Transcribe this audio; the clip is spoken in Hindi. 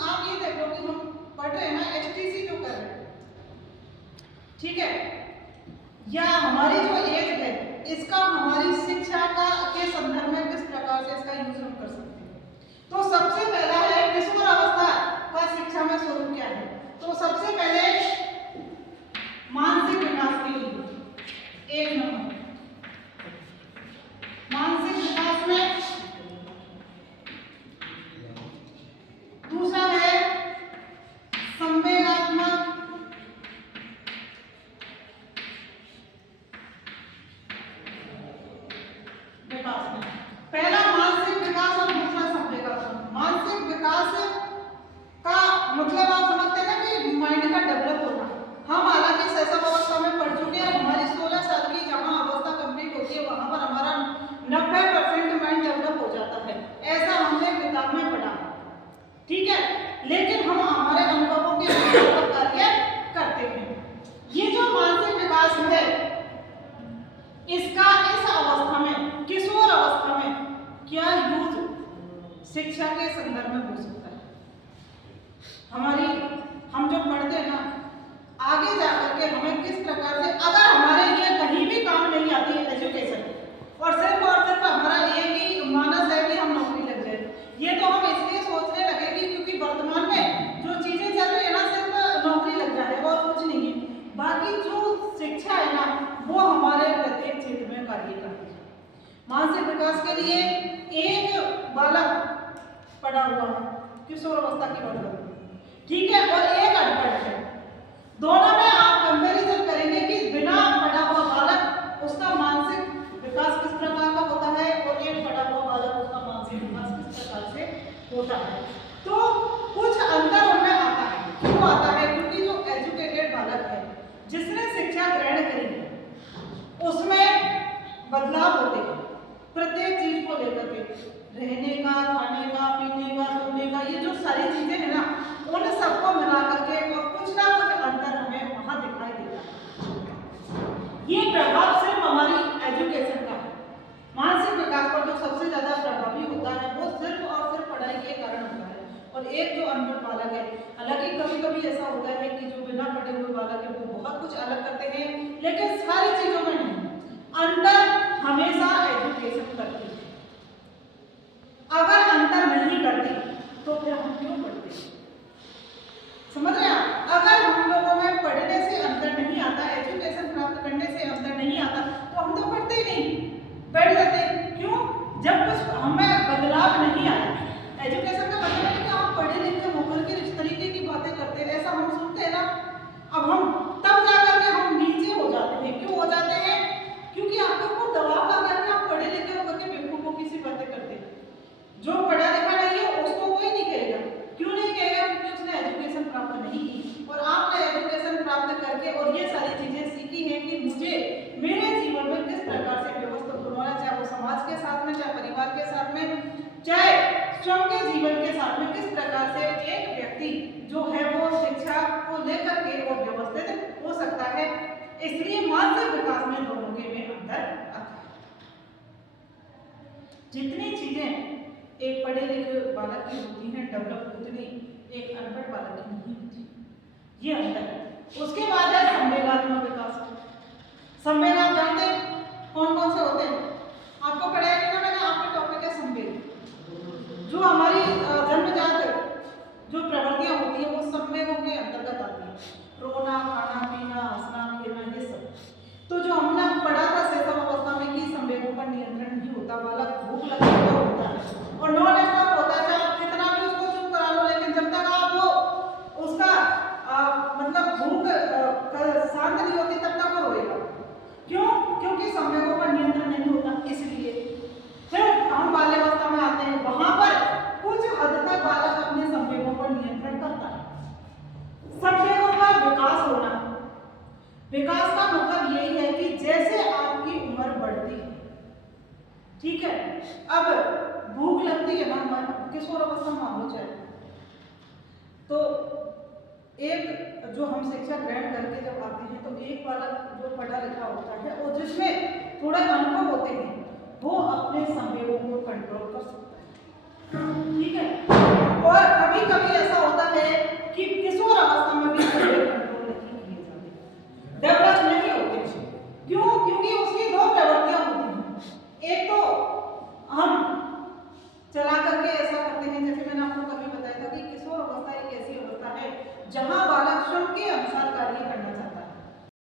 आप ये देख लो कि हम पढ़ रहे हैं ना एचटीसी जो कर रहे हैं, ठीक है, या हमारी जो एज है इसका हमारी शिक्षा का के संदर्भ में किस प्रकार से इसका यूज हम कर सकते हैं। तो सबसे पहला है किशोर अवस्था का शिक्षा में स्वरूप क्या है। तो सबसे पहले मानसिक विकास के लिए एक नंबर मानसिक विकास में, दूसरा है संवेगात्मक विकास में। पहला मानसिक विकास और दूसरा संवेगात्मक। मानसिक विकास का मतलब आप समझते हैं ना कि माइंड का डेवलप होना। हम हालांकि शैशव अवस्था में पढ़ चुके हैं, हमारी 16 साल की जहां अवस्था कंप्लीट होती है वहां पर हमारा 90% माइंड डेवलप हो जाता है, ऐसा हमने किताब में पढ़ा, ठीक है। लेकिन हम हमारे अनुभवों के आधार पर कार्य करते हैं। ये जो मानसिक विकास है इसका इस अवस्था में, किशोर अवस्था में क्या यूज शिक्षा के संदर्भ में हो सकता है। हम जो पढ़ते हैं ना आगे जाकर के हमें किस प्रकार से, अगर हमारे लिए कहीं भी काम नहीं आती है एजुकेशन और सिर्फ हमारा एक ही मानस है कि हम नौकरी लग जाए, ये तो हम इसलिए सोचने लगे कि क्योंकि वर्तमान में जो चीजें चल रही है ना सिर्फ नौकरी लग जाए और कुछ नहीं है। बाकी जो शिक्षा है ना वो हमारे प्रत्येक क्षेत्र में कार्य करती है। मानसिक विकास के लिए एक बालक पढ़ा हुआ है, किशोर अवस्था की बात करें, ठीक है, और एक अनपढ़ है। दोनों में आप कंपैरिजन करेंगे कि बिना पढ़ा हुआ बालक उसका मानसिक विकास किस प्रकार का होता है और एक पढ़ा हुआ बालक उसका मानसिक विकास किस प्रकार से होता है। तो कुछ अंतर उनमें आता है। क्यों आता है? क्योंकि जो एजुकेटेड बालक है जिसने शिक्षा ग्रहण करी है उसमें बदलाव होते हैं प्रत्येक चीज को लेकर के, रहने का, खाने का, पीने का, सोने का, ये जो सारी चीजें है ना उन सबको मिला करके और कुछ ना कुछ अंतर हमें वहां दिखाई देता है। ये प्रभाव सिर्फ हमारी एजुकेशन का है। मानसिक विकास पर जो सबसे ज्यादा प्रभावी होता है वो सिर्फ और सिर्फ पढ़ाई के कारण होता है। और एक जो अनपढ़ बालक है, हालांकि कभी कभी ऐसा होता है कि जो बिना पढ़े हुए बालक है वो बहुत कुछ अलग करते हैं, लेकिन सारी चीजों में नहीं, अंतर हमेशा एजुकेशन करती है। अगर अंतर नहीं करती तो फिर हम क्यों पढ़ते हैं? समझ रहे हैं? अगर हम लोगों में पढ़ने से अंतर नहीं आता, एजुकेशन प्राप्त करने से अंतर नहीं आता तो हम तो पढ़ते ही नहीं, बैठ जाते। क्यों? जब कुछ हमें बदलाव नहीं आया। एजुकेशन का मतलब है कि आप पढ़े लिखे होकर के इस तरीके की बातें करते हैं, ऐसा हम सुनते हैं ना। अब हम तब जाकर के हम नीचे हो जाते हैं। क्यों हो जाते हैं? क्योंकि आपके ऊपर दबाव आ गया कि आप पढ़े लिखे होकर के बेवकूफों की सी बातें करते हैं। जो पढ़ा लिखा नहीं है उसको कोई नहीं कहेगा। क्यों नहीं कहेगा? क्योंकि उसने एजुकेशन प्राप्त नहीं की। और आपने एजुकेशन प्राप्त करके और ये सारी चीजें सीखी हैं कि मुझे मेरे जीवन में किस प्रकार से व्यवस्थित होना है, चाहे वो समाज के साथ में, चाहे परिवार के साथ में, चाहे स्वयं के जीवन के साथ में, किस प्रकार से एक व्यक्ति जो है वो शिक्षा को लेकर के और व्यवस्थित हो सकता है। इसलिए मानसिक विकास में दोनों के में अंतर आता है। जितनी चीजें एक पढ़े लिखे बालक की होती हैं डेवलप, उतनी एक अनपढ़ बालक की नहीं होती। ये अंतर है। उसके बाद है संवेगात्मक विकास। संवेग जानते कौन कौन से होते हैं? आपको पढ़ाया कि ना मैंने, आपका टॉपिक है संवेग। जो हमारी जन्मजात जो प्रवृत्तियां होती है वो संवेगों के अंतर्गत आती है। रोना, खाना पीना, हंसना खेलना, ये सब। तो जो हमने पढ़ा था शैशव अवस्था में कि संवेगों पर नियंत्रण नहीं होता, बालक भूख लगती है तो होता है और नॉन स्टॉप होता है। चाहे आप कितना भी उसको चुप करा लो, लेकिन जब तक आप वो उसका मतलब भूख शांत नहीं होती तब तक वो रोएगा। क्यों? क्योंकि संवेगों पर नियंत्रण नहीं होता। इसलिए फिर हम बाल्यावस्था में आते हैं, वहां पर कुछ हद तक बालक अपने संवेगों पर नियंत्रण करता है। संवेगों का विकास होना, विकास का मतलब यही है कि जैसे आपकी उम्र बढ़ती है, ठीक है, अब भूख लगती है ना, किशोर अवस्था में मान लो चाहे, तो एक जो हम शिक्षा ग्रहण करके जब आते हैं तो एक बालक जो पढ़ा लिखा होता है और जिसमें थोड़ा अनुभव होते हैं वो अपने संवेगों को कंट्रोल कर सकता है, ठीक है। और कभी कभी ऐसा होता ऐसा करते हैं, जैसे मैंने आपको कभी बताया था कि किशोर अवस्था एक ऐसी अवस्था है जहाँ बालक स्वयं के अनुसार कार्य करना